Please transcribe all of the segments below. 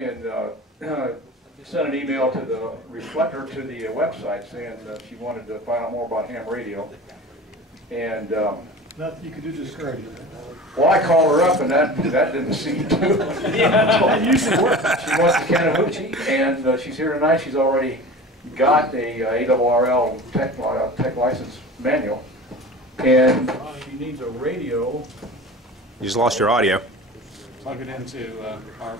And sent an email to the Reflector to the website saying that she wanted to find out more about ham radio. And nothing you could do to discourage it. well, I called her up, and that didn't seem to. That usually works. She wants the Chattahoochee, and she's here tonight. She's already got a ARRL tech license manual, and she needs a radio. You just lost your audio. Plug it into our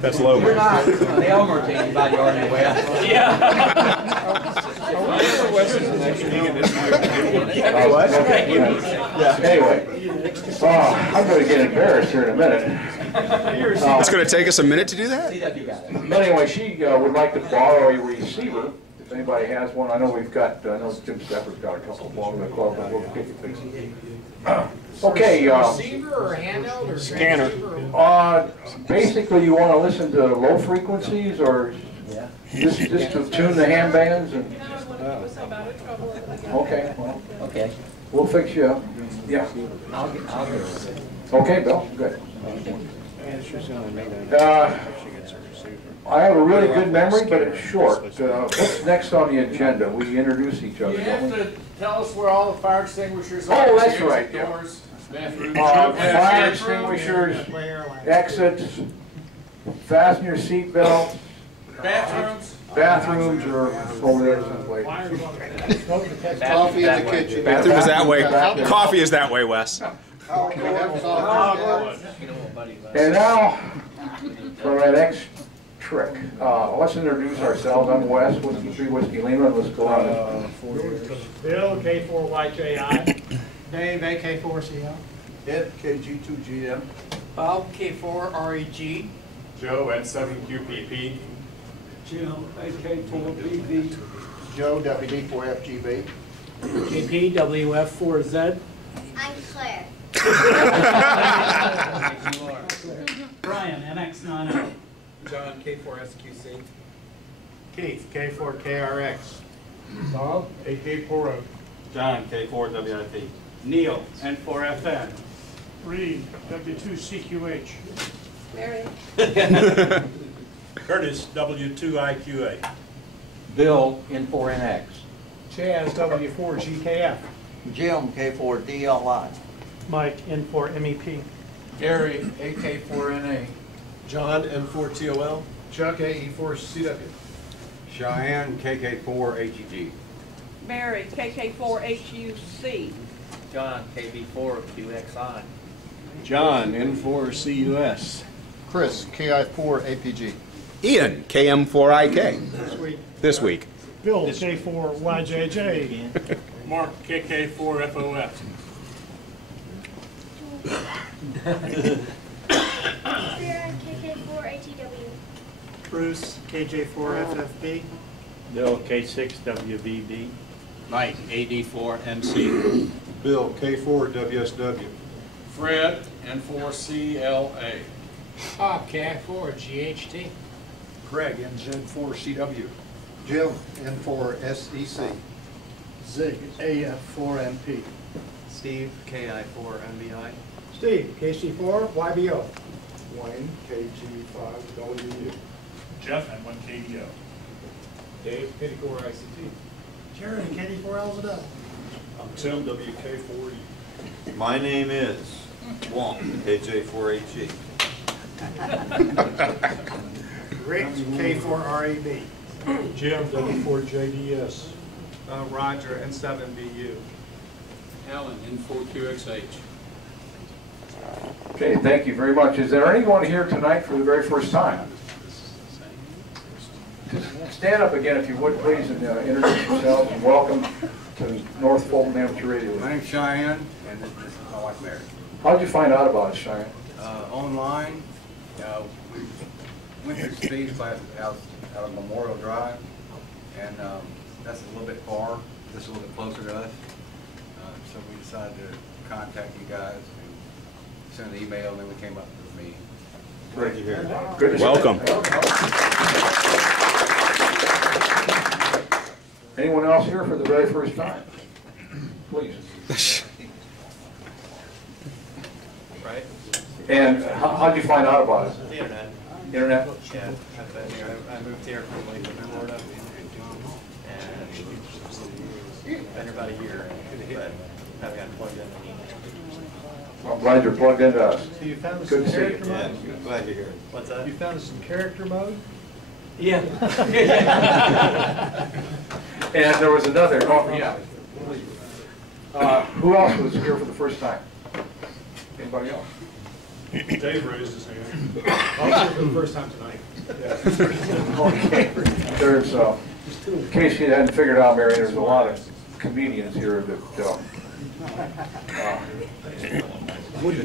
That's low. You're not the Elmer to anybody or anywhere. Anyway, I'm going to get embarrassed here in a minute. It's going to take us a minute to do that? But anyway, she would like to borrow a receiver. If anybody has one, I know we've got, I know Jim Stepper's got a couple along the club, but we'll get you fixed. Okay. Receiver or handheld or scanner? Basically, you want to listen to low frequencies or just to tune the ham bands? And, okay, well, Okay. we'll fix you up. Yeah. I'll get it. Okay, Bill, good. I have a really good memory, but it's short. What's next on the agenda? We introduce each other, You have don't we? to tell us where all the fire extinguishers are. Oh, that's exits, right, yeah. Doors, bathrooms. Fire extinguishers, exits, fasten your seatbelt, bathrooms are over there someplace. Coffee in the kitchen. Bathroom is that way. Coffee is that way, Wes. And now, for my next trick, let's introduce ourselves. I'm Wes, Whiskey 3 Whiskey Lima, and let's go on. Bill, K4YJI. Dave, AK4CL. Ed, KG2GM. Bob, K4REG. Joe, N7QPP. Jim, AK4BB. Joe, WD4FGB. KP, WF4Z. I'm Claire. Brian, NX90. John, K4SQC. Keith, K4KRX. Bob, AK4O. John, K4WIP. Neil, N4FN. Reed, W2CQH. Mary. Curtis, W2IQA. Bill, N4NX. Chaz, W4GKF. Jim, K4DLI. Mike, N4MEP. Gary, AK4NA. John, N4TOL. Chuck, AE4CW. Cheyenne, KK4HEG. Mary, KK4HUC. John, KB4QXI. John, N4CUS. Chris, KI4APG. Ian, KM4IK. Sweet. This week. Bill, K4YJJ. Mark, KK4FOF. Sarah, KK4ATW. Bruce, KJ4FFB. Bill, K6WVB. Mike, AD4MC. Bill, K4WSW. Fred, N4CLA. Bob, K4GHT. Craig, NZ4CW. Jim, N4SEC. Zig, AF4MP. Steve, KI4MBI. Steve, KC4YBO. Wayne, KG5WU. Jeff, N1KDO. Dave, KD4ICT. Jeremy, KD4LZW. I'm Tim, WK4E. My name is Wong, KJ4HE. Rick, K4REB. Jim, W4JDS. Roger, N7BU. Alan, N4QXH. Okay, thank you very much. Is there anyone here tonight for the very first time? Just stand up again if you would, please, and introduce yourselves, and welcome to North Fulton Amateur Radio. My name's Cheyenne, and this is my wife Mary. How'd you find out about us, Cheyenne? Online, we went to Steve's class out of Memorial Drive, and that's a little bit far, just a little bit closer to us. So we decided to contact you guys and send an email, and then we came up with the meeting. Great to hear. Good to see you. Welcome. Anyone else here for the very first time? Please. right? And how'd you find out about it? The internet. Internet? Yeah, I've been here. I moved here from Lakeland, Florida, and been here about a year, but haven't gotten plugged in. I'm glad you're plugged into us. So you found us Good in to see you. character mode? Yeah, glad you're here. What's that? You found us in character mode? Yeah. And there was another, oh, yeah. Who else was here for the first time? Anybody else? Dave raised his hand. I was here for the first time tonight. Okay. There's, in case you hadn't figured out, Mary, there's a lot of comedians here that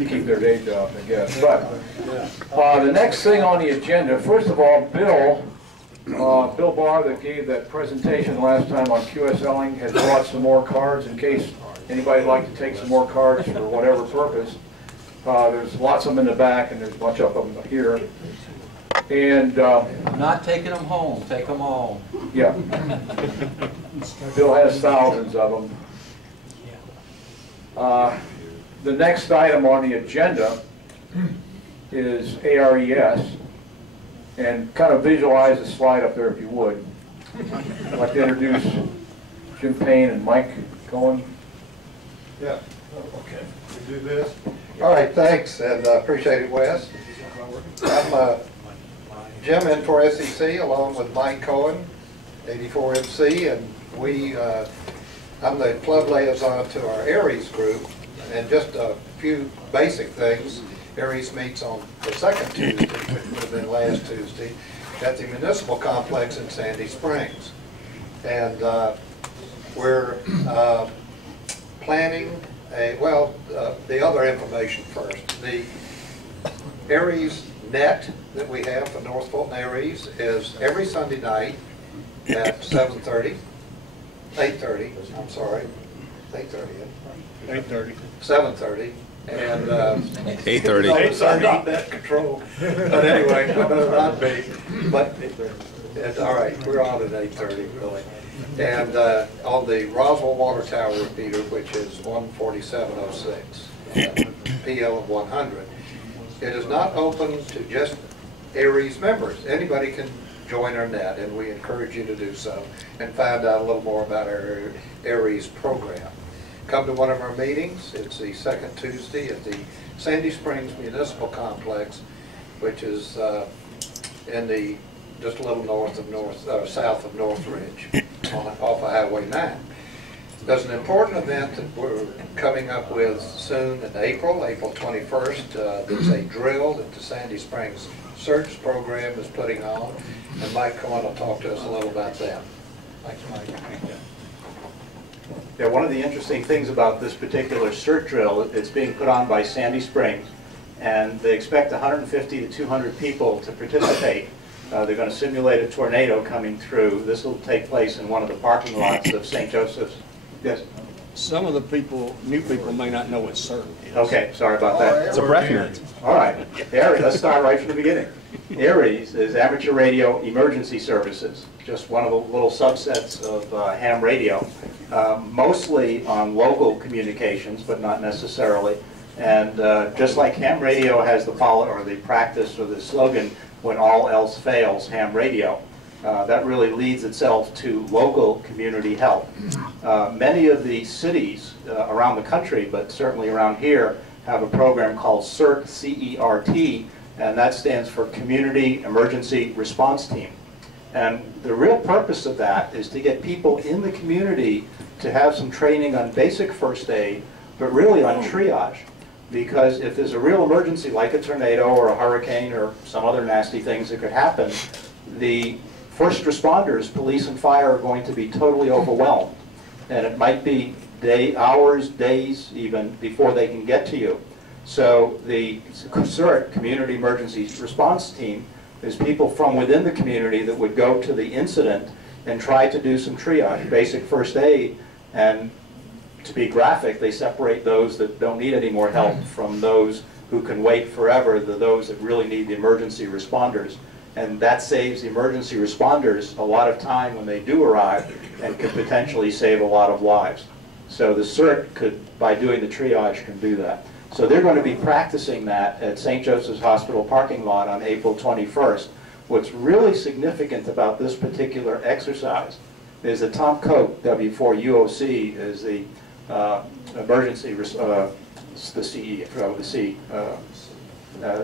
keep their day job, I guess. But the next thing on the agenda, first of all, Bill Barr that gave that presentation last time on QSLing has brought some more cards in case anybody'd like to take some more cards for whatever purpose. There's lots of them in the back, and there's a bunch of them here. And Not taking them home, take them all. yeah, Bill has thousands of them. The next item on the agenda is ARES, and kind of visualize the slide up there if you would. I'd like to introduce Jim Payne and Mike Cohen. Yeah. Okay. We do this? All right, thanks, and appreciate it, Wes. I'm Jim N4SEC along with Mike Cohen, 84MC, and I'm the club liaison to our ARES group. And just a few basic things. ARES meets on the second Tuesday, which would have been last Tuesday, at the municipal complex in Sandy Springs. And we're planning the other information first. The ARES net that we have for North Fulton ARES is every Sunday night at 8:30, I'm sorry, 8:30. 8:30. 7:30, and 8:30. I'm not that control. But anyway, I better not be. But it's all right. We're on at 8:30, really. And on the Roswell Water Tower repeater, which is 14706, PL of 100, it is not open to just ARES members. Anybody can join our net, and we encourage you to do so and find out a little more about our ARES program. Come to one of our meetings. It's the second Tuesday at the Sandy Springs Municipal Complex, which is in just a little south of Northridge, off of Highway 9. There's an important event that we're coming up with soon in April 21st. There's a drill that the Sandy Springs Search Program is putting on, and Mike Cohen will talk to us a little about that. Thanks, Mike. Yeah, one of the interesting things about this particular CERT drill, it's being put on by Sandy Springs, and they expect 150 to 200 people to participate. They're going to simulate a tornado coming through. This will take place in one of the parking lots of St. Joseph's. Yes? Some of the new people may not know what CERT is. Okay, sorry about that. It's a breath mint. All right, ARES, let's start right from the beginning. ARES is Amateur Radio Emergency Services, just one of the little subsets of ham radio, mostly on local communications, but not necessarily. And just like ham radio has the practice or the slogan, when all else fails, ham radio. That really leads itself to local community help. Many of the cities around the country, but certainly around here, have a program called CERT, C-E-R-T, and that stands for Community Emergency Response Team. And the real purpose of that is to get people in the community to have some training on basic first aid, but really on triage. Because if there's a real emergency like a tornado or a hurricane or some other nasty things that could happen, the first responders, police and fire, are going to be totally overwhelmed. And it might be hours, days even, before they can get to you. So the CERT, Community Emergency Response Team, is people from within the community that would go to the incident and try to do some triage, basic first aid. And to be graphic, they separate those that don't need any more help from those who can wait forever, those that really need the emergency responders. And that saves the emergency responders a lot of time when they do arrive and could potentially save a lot of lives. So the CERT could, by doing the triage, can do that. So they're going to be practicing that at St. Joseph's Hospital parking lot on April 21st. What's really significant about this particular exercise is that Tom Coate, W4UOC, is the emergency, the CE, the C. All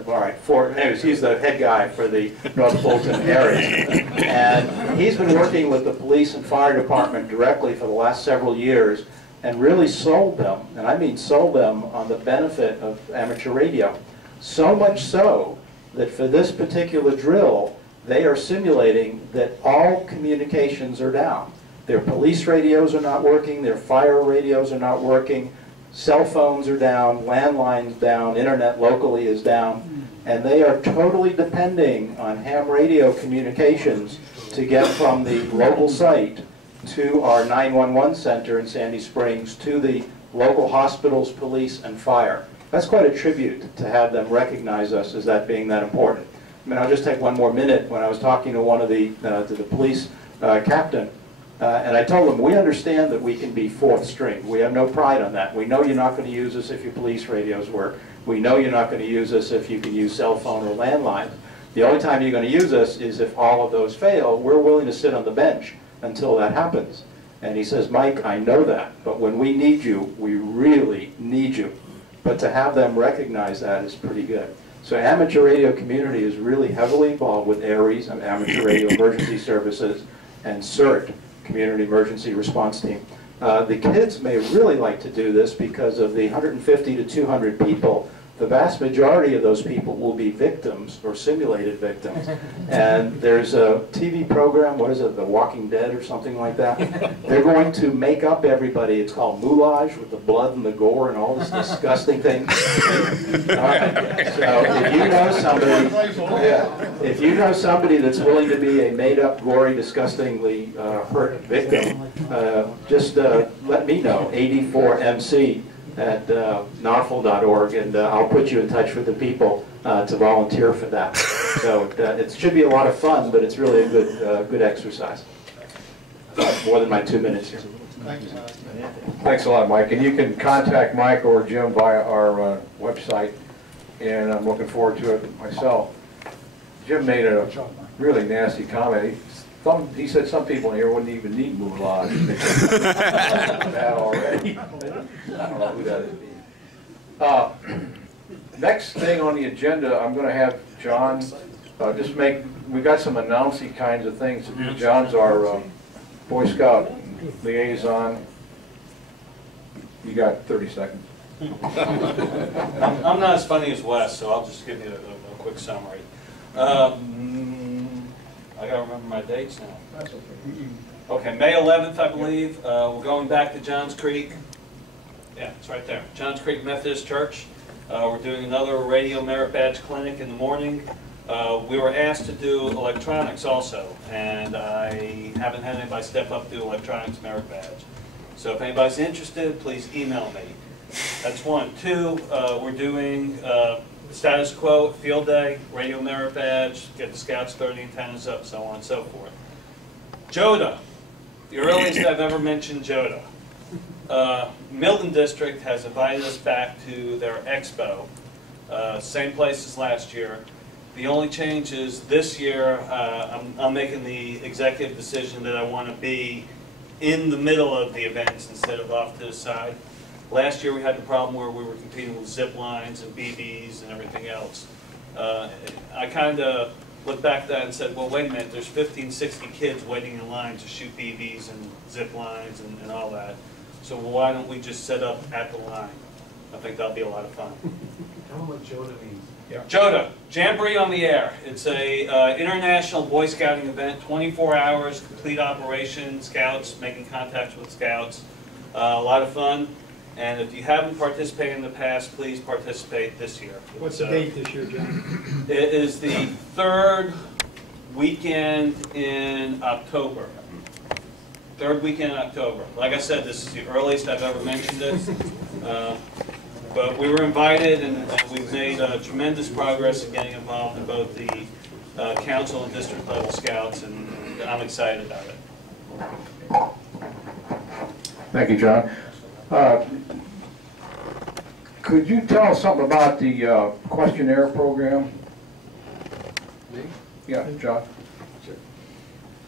right, anyways, he's the head guy for the North Fulton area. And he's been working with the police and fire department directly for the last several years and really sold them, and I mean sold them, on the benefit of amateur radio. So much so that for this particular drill, they are simulating that all communications are down. Their police radios are not working, their fire radios are not working, cell phones are down, landlines down, internet locally is down, and they are totally depending on ham radio communications to get from the local site to our 911 center in Sandy Springs, to the local hospitals, police, and fire. That's quite a tribute to have them recognize us as that being that important. I mean, I'll just take one more minute. When I was talking to one of the police captain, and I told him, we understand that we can be fourth string. We have no pride on that. We know you're not going to use us if your police radios work. We know you're not going to use us if you can use cell phone or landline. The only time you're going to use us is if all of those fail. We're willing to sit on the bench until that happens. And he says, Mike, I know that, but when we need you, we really need you. But to have them recognize that is pretty good. So amateur radio community is really heavily involved with ARES, and Amateur Radio Emergency Services, and CERT, Community Emergency Response Team. The kids may really like to do this because of the 150 to 200 people. The vast majority of those people will be victims or simulated victims. And there's a TV program, what is it, The Walking Dead or something like that? They're going to make up everybody. It's called Moulage, with the blood and the gore and all this disgusting thing. All right. So if you know somebody, if you know somebody that's willing to be a made-up, gory, disgustingly hurt victim, just let me know, 84MC. at narfl.org, and I'll put you in touch with the people to volunteer for that. So it should be a lot of fun, but it's really a good exercise. More than my 2 minutes here. Thanks a lot, Mike. And you can contact Mike or Jim via our website, and I'm looking forward to it myself. Jim made a really nasty comment. He said some people in here wouldn't even need Moulage. That already. I don't know who that is. Next thing on the agenda, I'm going to have John just make. We got some announcing kinds of things to do. John's our Boy Scout liaison. You got 30 seconds. I'm not as funny as Wes, so I'll just give you a quick summary. I gotta remember my dates now. That's okay. Okay, May 11th, I believe. We're going back to Johns Creek. Yeah, it's right there. Johns Creek Methodist Church. We're doing another Radio Merit Badge Clinic in the morning. We were asked to do electronics also, and I haven't had anybody step up to do electronics merit badge. So if anybody's interested, please email me. That's one. Two, we're doing status quo field day, radio merit badge, get the scouts 30 antennas up, so on and so forth. JODA, the earliest I've ever mentioned JODA. Milton District has invited us back to their expo, same place as last year. The only change is this year I'm making the executive decision that I want to be in the middle of the events instead of off to the side. Last year we had the problem where we were competing with zip lines and BBs and everything else. I kind of looked back at that and said, well, wait a minute, there's 15, 60 kids waiting in line to shoot BBs and zip lines and all that. So why don't we just set up at the line? I think that'll be a lot of fun. Tell them what JODA means. Yeah. JODA, Jamboree on the Air. It's a international Boy Scouting event, 24 hours, complete operation, scouts, making contacts with scouts. A lot of fun. And if you haven't participated in the past, please participate this year. What's the date this year, John? It is the third weekend in October. Third weekend in October. Like I said, this is the earliest I've ever mentioned it. But we were invited, and we've made tremendous progress in getting involved in both the council and district level scouts, and I'm excited about it. Thank you, John. Could you tell us something about the questionnaire program? Me? Yeah, John.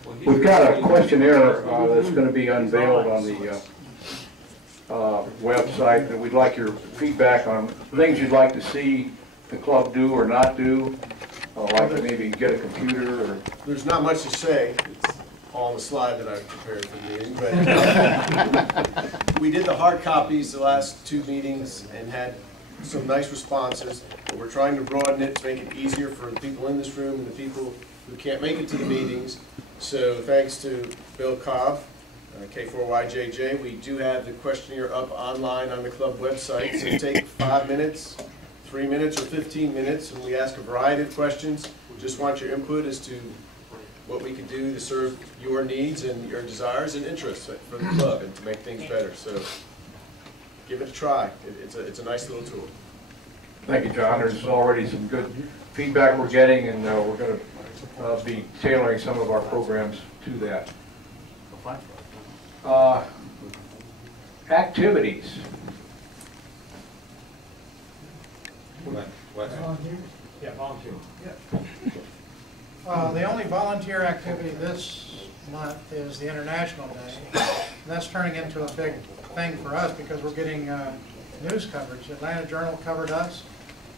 Well, he's We've got a really- questionnaire that's going to be unveiled on the website, and we'd like your feedback on things you'd like to see the club do or not do, like maybe get a computer or... There's not much to say. It's all on the slide that I've prepared for the meeting, but we did the hard copies the last 2 meetings and had some nice responses. We're trying to broaden it to make it easier for the people in this room and the people who can't make it to the meetings. So thanks to Bill Cobb, K4YJJ, we do have the questionnaire up online on the club website. So take 5 minutes, 3 minutes, or 15 minutes, and we ask a variety of questions. Just want your input as to what we can do to serve your needs and your desires and interests for the club and to make things better. So give it a try. It's a nice little tool. Thank you, John. There's already some good feedback we're getting, and we're going to be tailoring some of our programs to that. Activities. Yeah, volunteer. The only volunteer activity this month is the International Day. And that's turning into a big thing for us because we're getting news coverage. Atlanta Journal covered us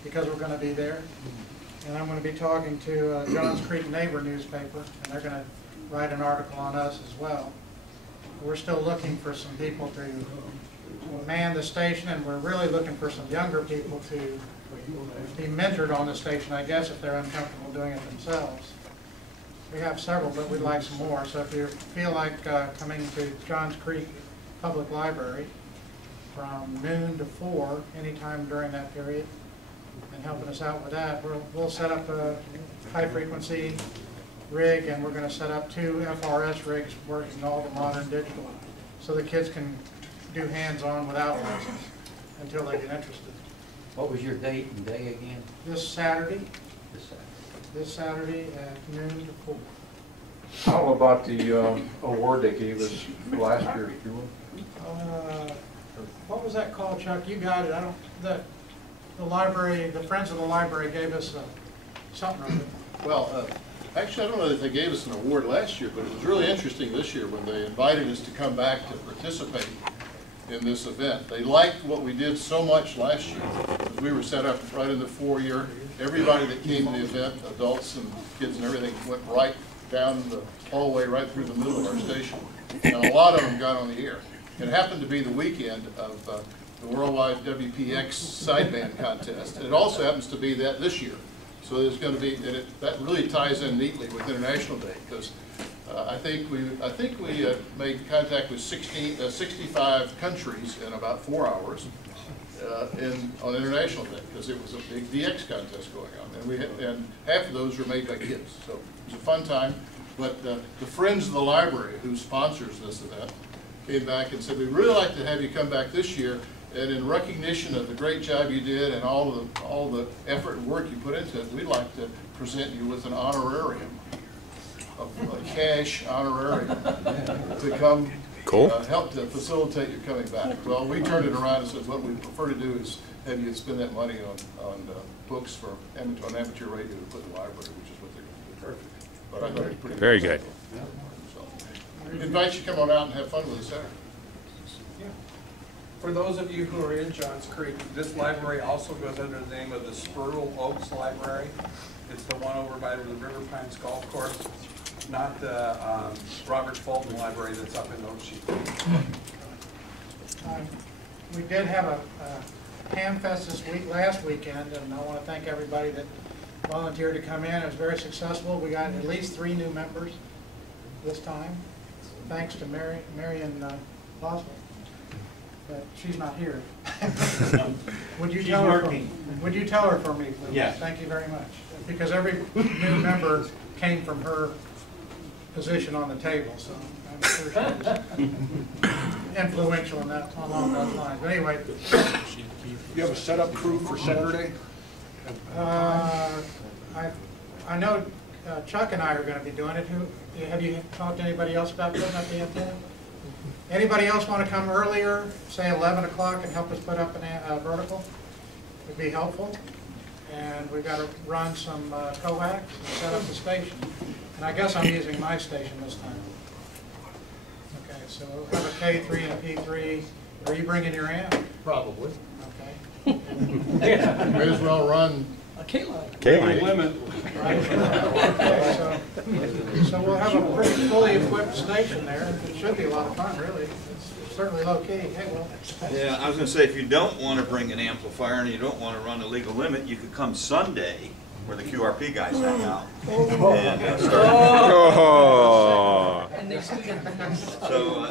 because we're going to be there. And I'm going to be talking to Johns Creek Neighbor newspaper, and they're going to write an article on us as well. We're still looking for some people to man the station, and we're really looking for some younger people to be mentored on the station, I guess, if they're uncomfortable doing it themselves. We have several, but we'd like some more. So if you feel like coming to Johns Creek Public Library from noon to 4, anytime during that period, and helping us out with that, we'll set up a high-frequency rig, and we're going to set up 2 FRS rigs working all the modern digital, so the kids can do hands-on without lessons until they get interested. What was your date and day again? This Saturday. This Saturday. This Saturday at noon to 4. I don't know about the award they gave us last year. What was that called, Chuck? You got it. The library, the Friends of the Library gave us something of it. Well, actually, I don't know if they gave us an award last year, but it was really interesting this year when they invited us to come back to participate in this event. They liked what we did so much last year. We were set up right in the foyer. Everybody that came to the event, adults and kids and everything, went right down the hallway, right through the middle of our station. And a lot of them got on the air. It happened to be the weekend of the Worldwide WPX Sideband Contest. It also happens to be that this year. So there's going to be, and that really ties in neatly with International Day, because I think we made contact with 65 countries in about 4 hours on International Day, because it was a big DX contest going on, and half of those were made by kids. So it was a fun time. But the Friends of the Library, who sponsors this event, came back and said, we'd really like to have you come back this year, and in recognition of the great job you did and all the effort and work you put into it, we'd like to present you with an honorarium, a cash honorarium, to come help to facilitate your coming back. Well, we turned it around and said what we prefer to do is have you spend that money on books for amateur radio to put in the library, which is what they're going to do. Perfect. But I thought it was pretty Very good. So, invite you to come on out and have fun with us Saturday. For those of you who are in Johns Creek, this library also goes under the name of the Spurl Oaks Library. It's the one over by the River Pines Golf Course, not the Robert Fulton Library that's up in Ocean. We did have a Ham Fest last weekend, and I want to thank everybody that volunteered to come in. It was very successful. We got at least 3 new members this time, thanks to Marion Boswell. But she's not here. Would you tell her for me, please? Yes. Thank you very much. Because every new member came from her position on the table, so I'm sure she was influential in that along those lines. But anyway, You have a setup crew for Saturday? I know Chuck and I are going to be doing it. Have you talked to anybody else about putting up the antenna? Anybody else want to come earlier, say 11 o'clock, and help us put up a vertical? would be helpful. And we've got to run some coax and set up the station. And I guess I'm using my station this time. Okay, so we'll have a K3 and a P3. Are you bringing your amp? Probably. Okay. May as well run K-line. Limit. Okay, so we'll have a pretty fully equipped station there. It should be a lot of fun, really. It's certainly low key. Hey, well. Yeah, I was gonna say, if you don't want to bring an amplifier and you don't want to run a legal limit, you could come Sunday, where the QRP guys hang out. And start. Oh. So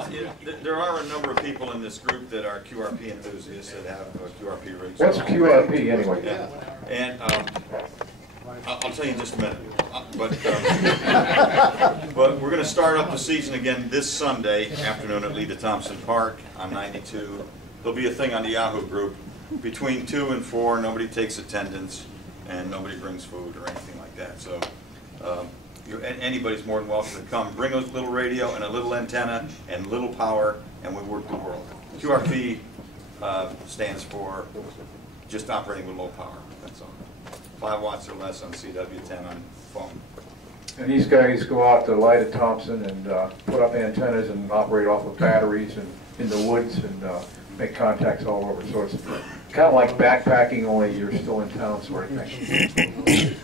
there are a number of people in this group that are QRP enthusiasts that have QRP rigs. What's QRP anyway? Yeah. And I'll tell you in just a minute. But we're going to start up the season again this Sunday afternoon at Lita Thompson Park on 92. There'll be a thing on the Yahoo group. Between 2 and 4, nobody takes attendance and nobody brings food or anything like that. So anybody's more than welcome to come. Bring a little radio and a little antenna and little power, and we work the world. QRP stands for just operating with low power. That's all. 5 watts or less on CW10 on phone. And these guys go out to Lita Thompson and put up antennas and operate off of batteries and in the woods and make contacts all over. So it's kind of like backpacking, only you're still in town sort of thing.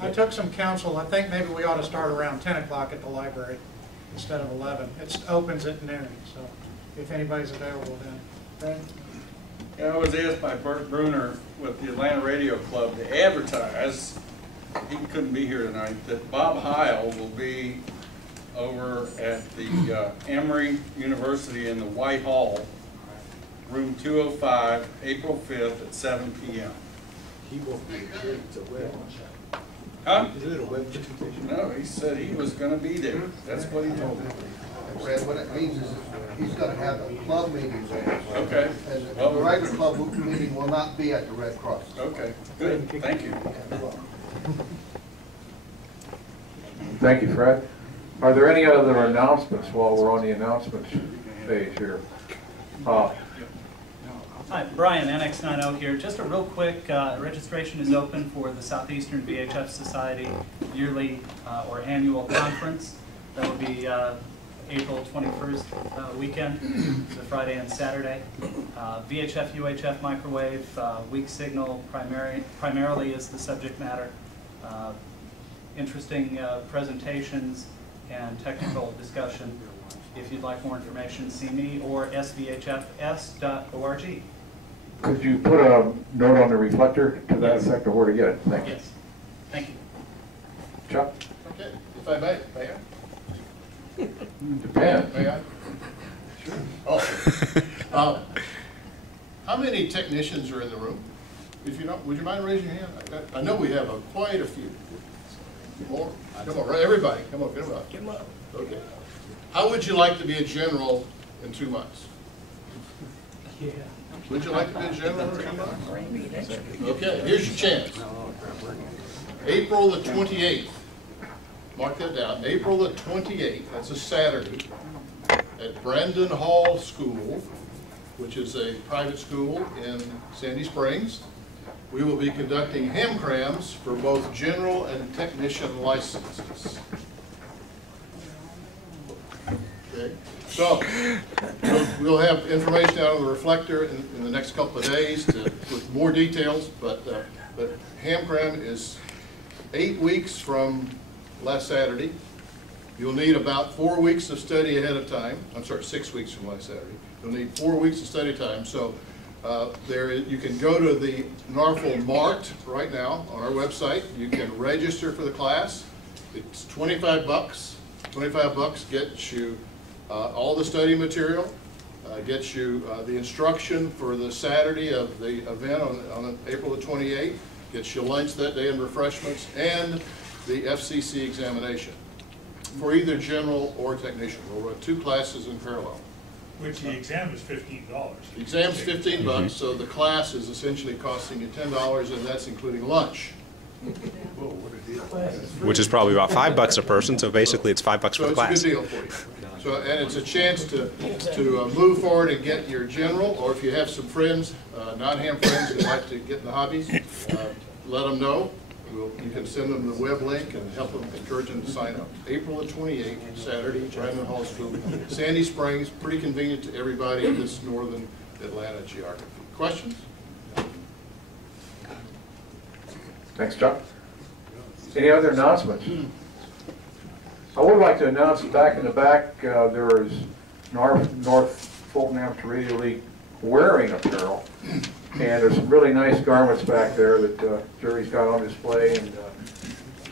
I took some counsel. I think maybe we ought to start around 10 o'clock at the library instead of 11. It opens at noon, so if anybody's available then. Brad? Yeah, I was asked by Bert Bruner with the Atlanta Radio Club to advertise, he couldn't be here tonight, that Bob Heil will be over at the Emory University in the White Hall, room 205, April 5th at 7 p.m. He won't be here. It's a web. Huh? Is it a web presentation? No, he said he was going to be there. That's what he told me. Brad, what it means is he's going to have club meetings. Okay. And the regular club meeting will not be at the Red Cross. Okay, good. Thank you. Thank you, Fred. Are there any other announcements while we're on the announcements page here? Hi, Brian, NX90 here. Just a real quick, registration is open for the Southeastern VHF Society yearly or annual conference. That will be April 21st weekend, so Friday and Saturday. VHF, UHF microwave, weak signal primarily is the subject matter. Interesting presentations and technical discussion. If you'd like more information, see me or svhfs.org. Could you put a note on the reflector to that effect, or where to get it? Thank you. Yes. Thank you. Chuck? Okay, if I may I? Depends. May I? Sure. Oh. How many technicians are in the room? If you don't, would you mind raising your hand? I know we have quite a few. More? Come on, everybody, come on, get them up. Get them up. Okay. How would you like to be a general in 2 months? Yeah. Would you like to be a general in 2 months? Okay, here's your chance. April the 28th. Mark that down. April the 28th, that's a Saturday, at Brandon Hall School, which is a private school in Sandy Springs. We will be conducting ham crams for both general and technician licenses. Okay. So we'll have information out on the reflector in the next couple of days with more details, but ham cram is 8 weeks from last Saturday. You'll need about 4 weeks of study ahead of time. I'm sorry, 6 weeks from last Saturday. You'll need 4 weeks of study time. So you can go to the Narfel Mart right now on our website. You can register for the class. It's $25. $25 gets you all the study material, gets you the instruction for the Saturday of the event on April the 28th, gets you lunch that day and refreshments, and the FCC examination for either general or technician. We'll run 2 classes in parallel. Which the exam is $15. The exam's $15, so the class is essentially costing you $10, and that's including lunch. Which is probably about $5 a person, so basically it's $5 for So the class. it's a good deal for you. So, and it's a chance to move forward and get your general, or if you have some friends, non-ham friends who'd like to get in the hobbies, let them know. You can send them the web link and help them, encourage them to sign up. April the 28th, Saturday, right in the Hall School. Sandy Springs, pretty convenient to everybody in this northern Atlanta geography. Questions? Thanks, Chuck. Any other announcements? I would like to announce back in the back, there is North Fulton Amateur Radio League wearing apparel. And there's some really nice garments back there that Jerry's got on display. And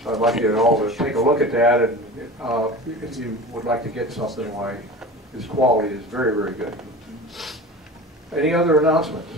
so I'd like you all to take a look at that. And if you would like to get something, why, his quality is very, very good. Any other announcements?